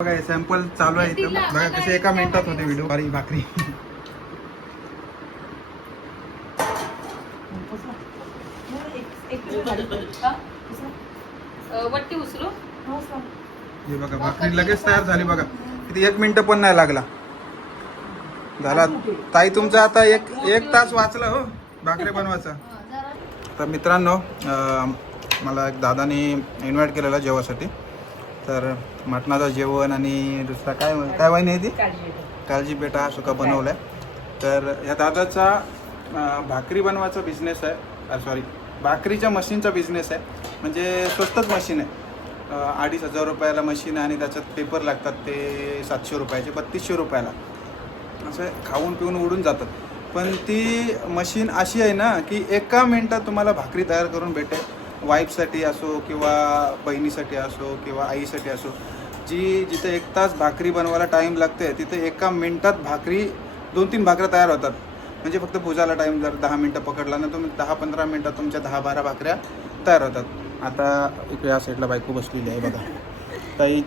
बघा सॅम्पल चालू आहे इथं बघा कसे एका मिनिटात होते व्हिडिओ भारी भाकरी. वट्टी उचलू. हे बघा भाकरी लगेच तयार झाली बघा. किती 1 मिनिट पण नाही लागला झाला. ताई तुमचा आता एक तास वाचला हो भाकरी बनवायचा. तर मित्रांनो मला एक दादाने इन्व्हाइट केलेला जेवासाठी. तर मटणाचं जेवण आणि दुसरा काय वाईन आहे ती काळजी पेटा सुका बनवलाय. तर या दादाचा भाकरी बनवायचा बिझनेस आहे. सॉरी भाकरीच्या मशीनचा बिझनेस आहे. म्हणजे स्वस्तच मशीन आहे. 2,500 रुपयाला मशीन आहे आणि त्याच्यात पेपर लागतात ते 700 रुपयाचे 3200 रुपयाला. असं खाऊन पिऊन उडून जातात. पण ती मशीन अशी आहे ना की एका मिनटात तुम्हाला भाकरी तयार करून भेटेल. वाईफसाठी असो किंवा बहिणीसाठी असो किंवा आईसाठी असो. जिथे 1 तास भाकरी बनवायला टाईम लागते तिथे एका मिनटात भाकरी 2-3 भाकऱ्या तयार होतात. म्हणजे फक्त भुजाला टाईम जर 10 मिनटं पकडला ना तुम्ही 10-15 मिनटात तुमच्या 10-12 भाकऱ्या तयार होतात. आता इकडे या साईडला बायको बसलेली आहे बघा. ताई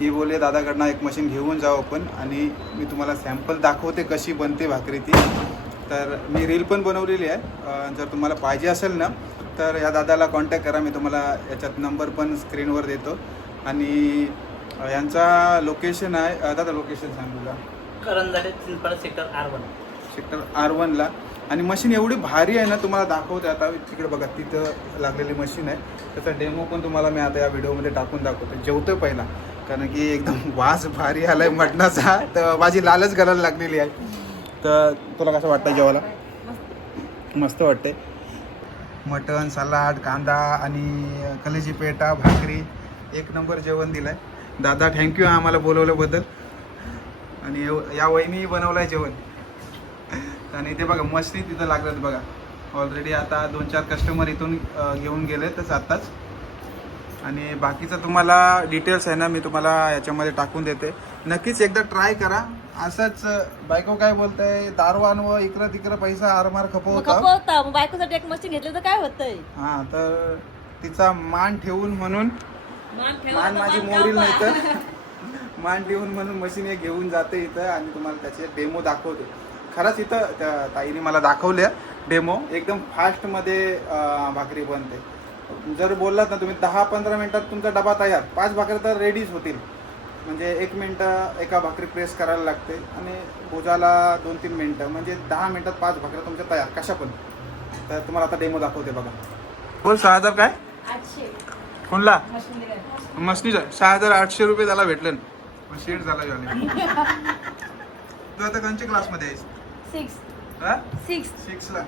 ती बोलले दादाकडनं एक मशीन घेऊन जाऊ आपण आणि मी तुम्हाला सॅम्पल दाखवते कशी बनते भाकरी ती. तर मी रील पण बनवलेली आहे. जर तुम्हाला पाहिजे असेल ना तर या दादाला कॉन्टॅक्ट करा. मी तुम्हाला याच्यात नंबर पण स्क्रीनवर देतो. आणि यांचा लोकेशन आहे दादा लोकेशन सांग तुला. करंजाडे चिंचपाडा सेक्टर R1ला. आणि मशीन एवढी भारी आहे ना तुम्हाला दाखवते. आता तिकडे बघा तिथं लागलेली मशीन आहे. त्याचा डेमो पण तुम्हाला मी आता या व्हिडिओमध्ये टाकून दाखवतो. जेवतो पहिला कारण की एकदम वास भारी आला आहे मटणाचा. तर माझी लालच घालायला लागलेली आहे. तर तुला कसं वाटतं जेवायला? मस्त वाटते. मटण सलाड कांदा आणि कलेजी पेटा भाकरी 1 नंबर जेवण दिलं आहे. दादा थँक्यू आम्हाला बोलवल्याबद्दल. आणि या वहिनी बनवलं आहे जेवण. आणि ते बघा मशीन तिथं लागतात बघा. ऑलरेडी आता 2-4 कस्टमर इथून घेऊन गेले तर आत्ताच. आणि बाकीचं तुम्हाला डिटेल्स आहे ना मी तुम्हाला याच्यामध्ये टाकून देते. नक्कीच एकदा ट्राय करा. असंच बायको काय बोलतंय दारू आणवं इकडं तिकडं पैसा आरमार खपवता. बायकोसाठी एक मशीन घेतली तर काय होतंय. हां तर तिचा मान ठेवून म्हणून मान माझी मोरील नाही तर मान ठेवून म्हणून मशीन एक घेऊन जाते इथं आणि तुम्हाला त्याचे डेमो दाखवते. खरंच इथं त्या ताईने मला दाखवले डेमो. एकदम फास्टमध्ये भाकरी बनते. जर बोललात ना तुम्ही 10-15 मिनटात तुमचा डबा तयार. 5 भाकऱ्या तर रेडीच होतील. म्हणजे 1 मिनटं एका भाकरी प्रेस करायला लागते आणि भुजाला 2-3 मिनटं म्हणजे 10 मिनटात 5 भाकऱ्या तुमच्या तयार कशा पण. तर तुम्हाला आता डेमो दाखवते बघा. बोल 6,000 काय 800 कोणला मशनीचा 6,800 रुपये त्याला भेटलं. शेड झाला झाले. तू आता कोणत्या क्लासमध्ये आहेस? 6 ला.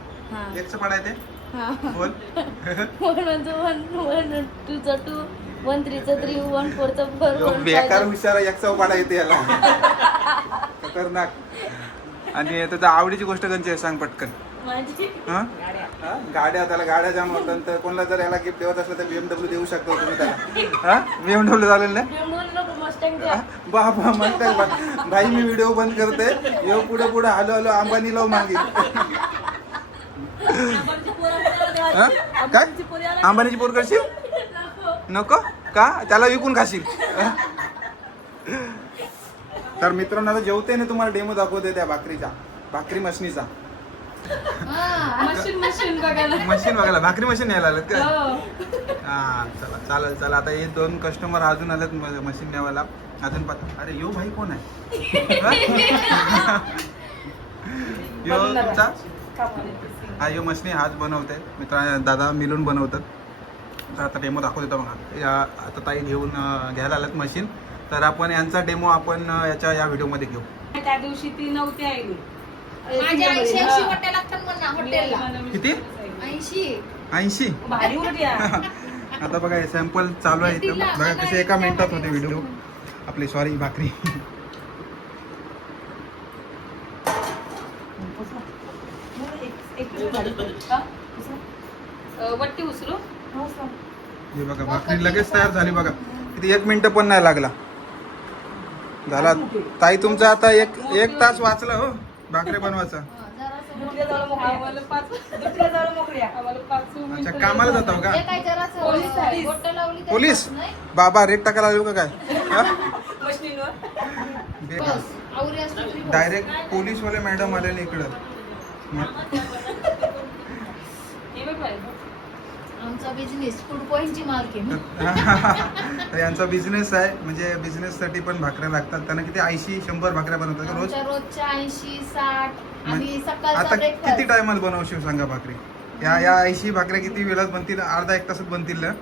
1चं पडायचे बोल. 1 3 3 1 4 बेकार हुशार 1चं पाडा येते याला. खतरनाक. आणि त्याच्या आवडीची गोष्ट कोणची आहे सांग पटकन. हां गाड्या त्याला गाड्या जाम होतात. तर कोणाला जर याला गिफ्ट देत असलं तर BMW देऊ शकतो तुम्ही त्याला. हां BMW चालेल ना. बाबा मग भाई मी व्हिडिओ बंद करते. येऊ पुढे पुढे हलो अंबानी लाव मागे. काय अंबानीची पोर करशील नको का त्याला विकून खाशील. तर मित्रांनो आता जेवते ना तुम्हाला डेमो दाखवते त्या भाकरी मशीनीचा. मशीन बघायला भाकरी मशीन यायला आलं का. हा चला चालेल. आता हे 2 कस्टमर अजून आलेत मशीन न्यावायला. अजून अरे यो भाई कोण आहे. यो तुमचा हा यो मशीन हाच बनवते मित्रांनो. दादा मिळून बनवतात. तर आता डेमो दाखवत होता बघा. आता ताई घ्यायला आल्यात मशीन. तर आपण यांचा डेमो आपण या व्हिडिओमध्ये घेऊ. त्या दिवशी ती नव्हती आई. माझ्या 80 वाट्या लागतात म्हणा हॉटेलला. किती 80 भारी उलटी आहे. आता बघा सॅम्पल चालू आहे इथं बघा कसे एका मिनिटात होते व्हिडिओ आपली सॉरी भाकरी. वट्टी उचलू. हे बघा भाकरी लगेच तयार झाली बघा. किती 1 मिनिट पण नाही लागला झाला. ताई तुमचा आता एक तास वाचला हो भाकरी बनवायचा. अच्छा कामाला जाता हो का. पोलीस बाबा रेट टाकायला लागलो का काय. बस आवरी असली तरी बस. डायरेक्ट पोलीसवाले मॅडम आले ना इकडं हे बघ बाई. आमचा बिझनेस फूड पॉइंटची मालकीन. तर यांचा बिझनेस आहे, म्हणजे बिझनेससाठी पण भाकऱ्या लागतात. त्यांना किती 80-100 भाकऱ्या बनवतात का रोज? आमच्या रोजच्या 80-60 आणि सकाळचा आता किती ब्रेकफास्ट. टायमात बनवशील सांगा भाकरी? या 80 भाकऱ्या किती वेळात बनतील? अर्धा एक तासात बनतील ना?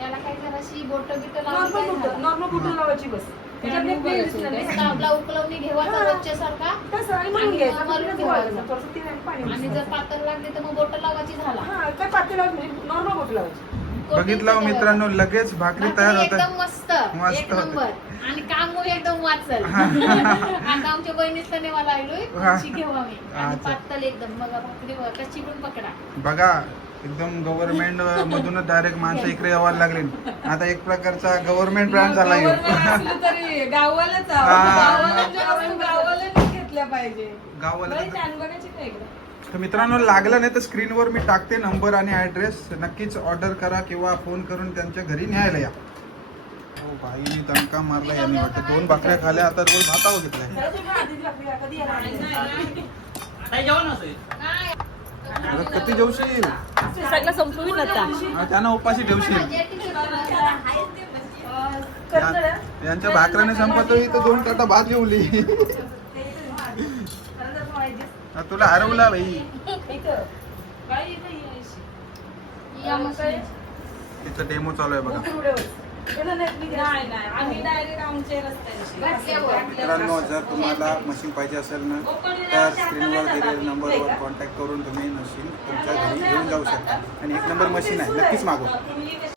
याला काय करायची बोट गिट नॉर्मल कुठून लावायची बस. त्याच्यात एक वेळ दिसला नाही. आपला उकलवणी घेवायचा रोजच्या सारखा तसं आणि मग घ्यायचं. आणि मग मग ठेवायचं. थोडंसं तेल आणि पाणी आणि मिसळायचं. जर पातळ लागली तर मग बोट लावायची झाला. हा, काय पातेल लावायचं म्हणजे नॉर्मल बोट लावायची. बघितलं हो मित्रांनो, लगेच भाकरी तयार भाकरी होतात. एकदम मस्त मस्त एक होते. नंबर आणि काम एकदम वाचल. आता आमच्या बहिणीच तर नेवाला आलोय हा. घेऊ आम्ही आणि अच्छा. पातळ एकदम बघा भाकरी बघा कशी पण पकडा. बघा एकदम गव्हर्नमेंट मधूनच डायरेक्ट माणसं इकडे यायला लागले. आता एक प्रकारचा गव्हर्नमेंट ब्रँड झाला ह्यो. असलं तरी गावालाच हा. गावालाच घेतल्या पाहिजे. गावाला लई छान बनायची नाही इकडं. तर मित्रांनो, लागलं नाही तर स्क्रीनवर मी टाकते नंबर आणि ॲड्रेस. नक्कीच ऑर्डर करा किंवा फोन करून त्यांच्या घरी न्यायला या. हो भाईनी दणका मारला यांनी वाटतं. 2 भाकऱ्या खाल्या, आता रोज भातावर घेतलाय. खरं तुम्ही आधीच भाकरी कधी येणार? ताई जेवण असेल. आता किती जेवशील? सगळं संपवीन आता. हा, त्यांना उपाशी ठेवशील. यांच्या भाकऱ्याने संपतोय तर 2 ताटा भात जेवली. हा, तुला हरवला भाई. या मस्त. तिचं डेमो चालू आहे बघा. आम्ही डायरेक्ट आमचे रस्त्याने मित्रांनो, जर तुम्हाला मशीन पाहिजे असेल ना तर स्क्रीनवर दिलेल्या नंबरवर कॉन्टॅक्ट करून तुम्ही मशीन तुमच्या घरी घेऊन जाऊ शकता. आणि 1 नंबर मशीन आहे, नक्कीच मागवा.